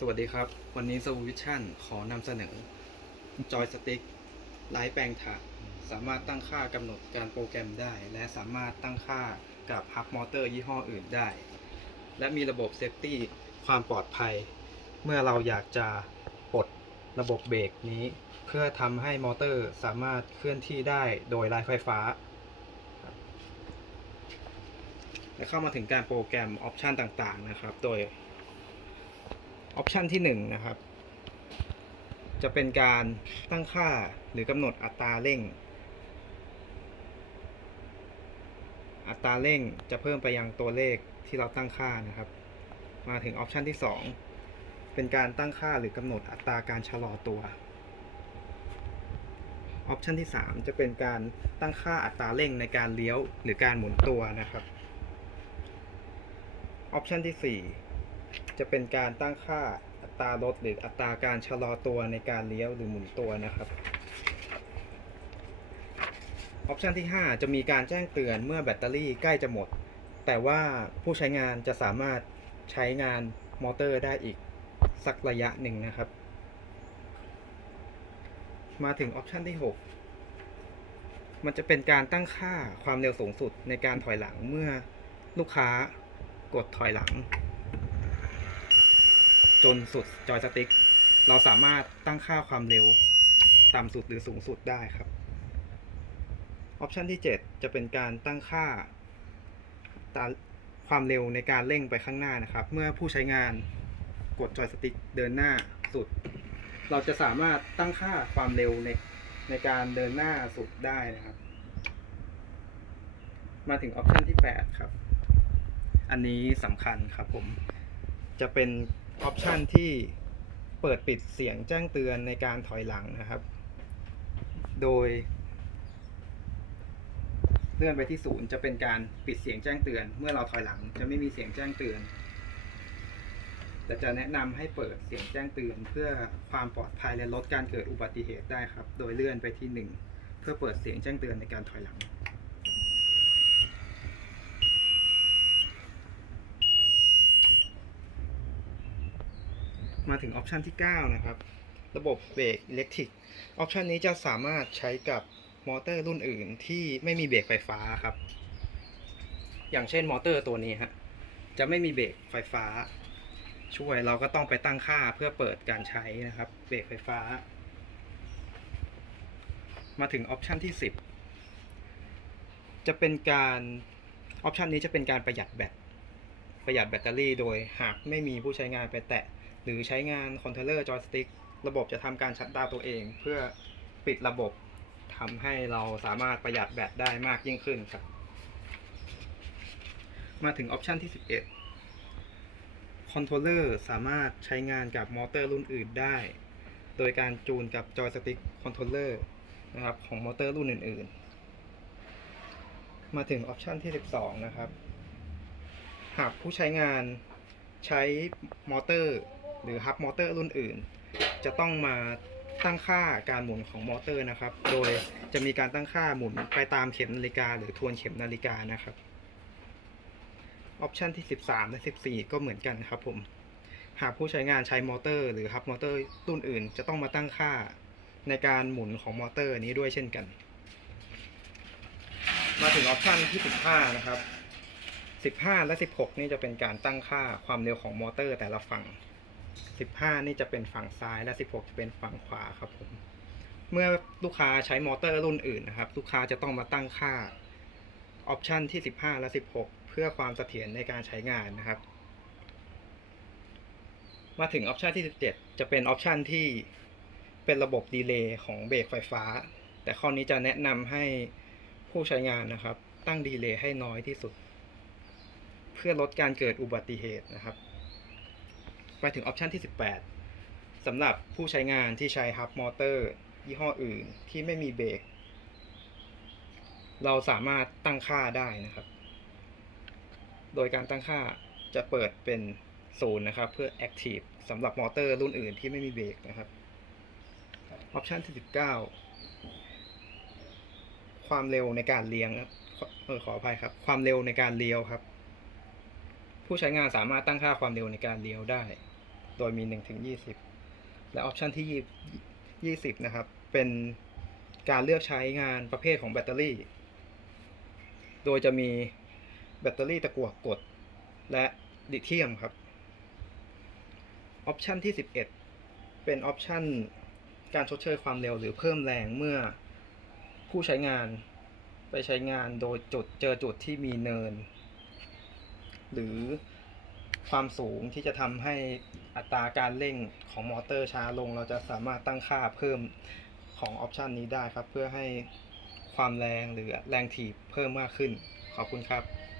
สวัสดีครับ วันนี้ s w i s i o n ขอนำเสนอ จอยสติ๊กไร้แปลงถ่านสามารถตั้งค่ากำหนดการโปรแกรมได้ และสามารถตั้งค่ากับฮับมอเตอร์ยี่ห้ออื่นได้ และมีระบบเซฟตี้ความปลอดภัย เมื่อเราอยากจะปลดระบบเบรกนี้ เพื่อทำให้มอเตอร์สามารถเคลื่อนที่ได้โดยไร้ไฟฟ้า และเข้ามาถึงการโปรแกรมออปชันต่างๆนะครับ โดย ออปชันที่1นงนะครับ จะเป็นการตั้งค่าหรือกำหนดอัตราเร่ง อัตราเร่งจะเพิ่มไปยังตัวเลขที่เราตั้งค่านะครับ มาถึงออปชันที่ 2 เป็นการตั้งค่าหรือกำหนดอัตราการชะลอตัวออปชันที่ 3 จะเป็นการตั้งค่าอัตราเร่งในการเลี้ยวหรือการหมุนตัวนะครับออปชันที่ 4 จะเป็นการตั้งค่าอัตราลดหรืออัตราการชะลอตัวในการเลี้ยวหรือหมุนตัวนะครับออปชันที่ 5 จะมีการแจ้งเตือนเมื่อแบตเตอรี่ใกล้จะหมด แต่ว่าผู้ใช้งานจะสามารถใช้งานมอเตอร์ได้อีกสักระยะหนึ่งนะครับ มาถึงออปชันที่ 6 มันจะเป็นการตั้งค่าความเร็วสูงสุดในการถอยหลังเมื่อลูกค้ากดถอยหลัง จนสุดจอยสติ๊ก เราสามารถตั้งค่าความเร็ว ต่ำสุดหรือสูงสุดได้ครับ ออปชันที่ 7 จะเป็นการตั้งค่าตาความเร็วในการเร่งไปข้างหน้านะครับ เมื่อผู้ใช้งานกดจอยสติ๊กเดินหน้าสุด เราจะสามารถตั้งค่าความเร็วในในการเดินหน้าสุดได้นะครับ มาถึงออปชันที่ 8 ครับ อันนี้สำคัญครับผม จะเป็น ออปชันที่เปิดปิดเสียงแจ้งเตือนในการถอยหลังนะครับ โดย เลื่อนไปที่ศูนย์จะเป็นการปิดเสียงแจ้งเตือน เมื่อเราถอยหลังจะไม่มีเสียงแจ้งเตือน แต่จะแนะนำให้เปิดเสียงแจ้งเตือน เพื่อความปลอดภัยและลดการเกิดอุบัติเหตุได้ครับ โดยเลื่อนไปที่หนึ่งเพื่อเปิดเสียงแจ้งเตือนในการถอยหลัง มาถึงออปชันที่ 9 นะครับ ระบบเบรกอิเล็กทริกออปชันนี้จะสามารถใช้กับมอเตอร์รุ่นอื่นที่ไม่มีเบรกไฟฟ้าครับ อย่างเช่นมอเตอร์ตัวนี้ฮะจะไม่มีเบรกไฟฟ้า ช่วยเราก็ต้องไปตั้งค่าเพื่อเปิดการใช้นะครับเบรกไฟฟ้า มาถึงออปชันที่ 10 จะเป็นการออปชันนี้จะเป็นการประหยัดแบตประหยัดแบตเตอรี่โดยหากไม่มีผู้ใช้งานไปแตะ หรือใช้งานคอนโทรลเลอร์จอยสติ๊กระบบจะทำการชัดดาวน์ตัวเอง เพื่อปิดระบบทำให้เราสามารถประหยัดแบตได้มากยิ่งขึ้นครับ มาถึงออปชันที่ 11 คอนโทรลเลอร์สามารถใช้งานกับมอเตอร์รุ่นอื่นได้ โดยการจูนกับจอยสติ๊กคอนโทรลเลอร์นะครับของมอเตอร์รุ่นอื่น ๆ มาถึงออปชันที่ 12 นะครับ หากผู้ใช้งานใช้มอเตอร์ หรือฮับมอเตอร์รุ่นอื่น จะต้องมาตั้งค่าการหมุนของมอเตอร์นะครับ โดยจะมีการตั้งค่าหมุนไปตามเข็มนาฬิกา หรือทวนเข็มนาฬิกานะครับออปชันที่ 13 และ 14 ก็เหมือนกันครับผม หากผู้ใช้งานใช้มอเตอร์ หรือฮับมอเตอร์รุ่นอื่น จะต้องมาตั้งค่าในการหมุนของมอเตอร์นี้ด้วยเช่นกัน มาถึงออปชันที่ 15 นะครับ 15 และ 16 นี่จะเป็นการตั้งค่าความเร็วของมอเตอร์แต่ละฝั่ง 15 นี่จะเป็นฝั่งซ้ายและ 16 จะเป็นฝั่งขวาครับผม เมื่อลูกค้าใช้มอเตอร์รุ่นอื่นนะครับ ลูกค้าจะต้องมาตั้งค่าออปชันที่ 15 และ 16 เพื่อความเสถียรในการใช้งานนะครับ มาถึงออปชันที่ 17 จะเป็นออปชันที่เป็นระบบดีเลย์ของเบรกไฟฟ้า แต่ข้อนี้จะแนะนำให้ผู้ใช้งานนะครับ ตั้งดีเลย์ให้น้อยที่สุด เพื่อลดการเกิดอุบัติเหตุนะครับ ไปถึงออปชันที่ 18สำหรับผู้ใช้งานที่ใช้ฮับมอเตอร์ยี่ห้ออื่นที่ไม่มีเบรกเราสามารถตั้งค่าได้นะครับ โดยการตั้งค่าจะเปิดเป็นศูนย์นะครับ เพื่อ Active สำหรับมอเตอร์รุ่นอื่นที่ไม่มีเบรกนะครับออปชันที่ 19 ความเร็วในการเลี้ยงครับเออขออภัยครับ ความเร็วในการเลี้ยวครับ ผู้ใช้งานสามารถตั้งค่าความเร็วในการเลี้ยวได้ โดยมี 1 ถึง 20 และออปชันที่ 20 นะครับ เป็นการเลือกใช้งานประเภทของแบตเตอรี่ โดยจะมีแบตเตอรี่ตะกั่วกด และลิเธียมครับ ออปชันที่ 11 เป็นออปชันการชดเชยความเร็วหรือเพิ่มแรงเมื่อผู้ใช้งานไปใช้งานโดยจุดเจอจุดที่มีเนิน หรือความสูงที่จะทำให้ อัตราการเร่งของมอเตอร์ช้าลง เราจะสามารถตั้งค่าเพิ่มของออปชันนี้ได้ครับ เพื่อให้ความแรงหรือแรงถีบเพิ่มมากขึ้น ขอบคุณครับ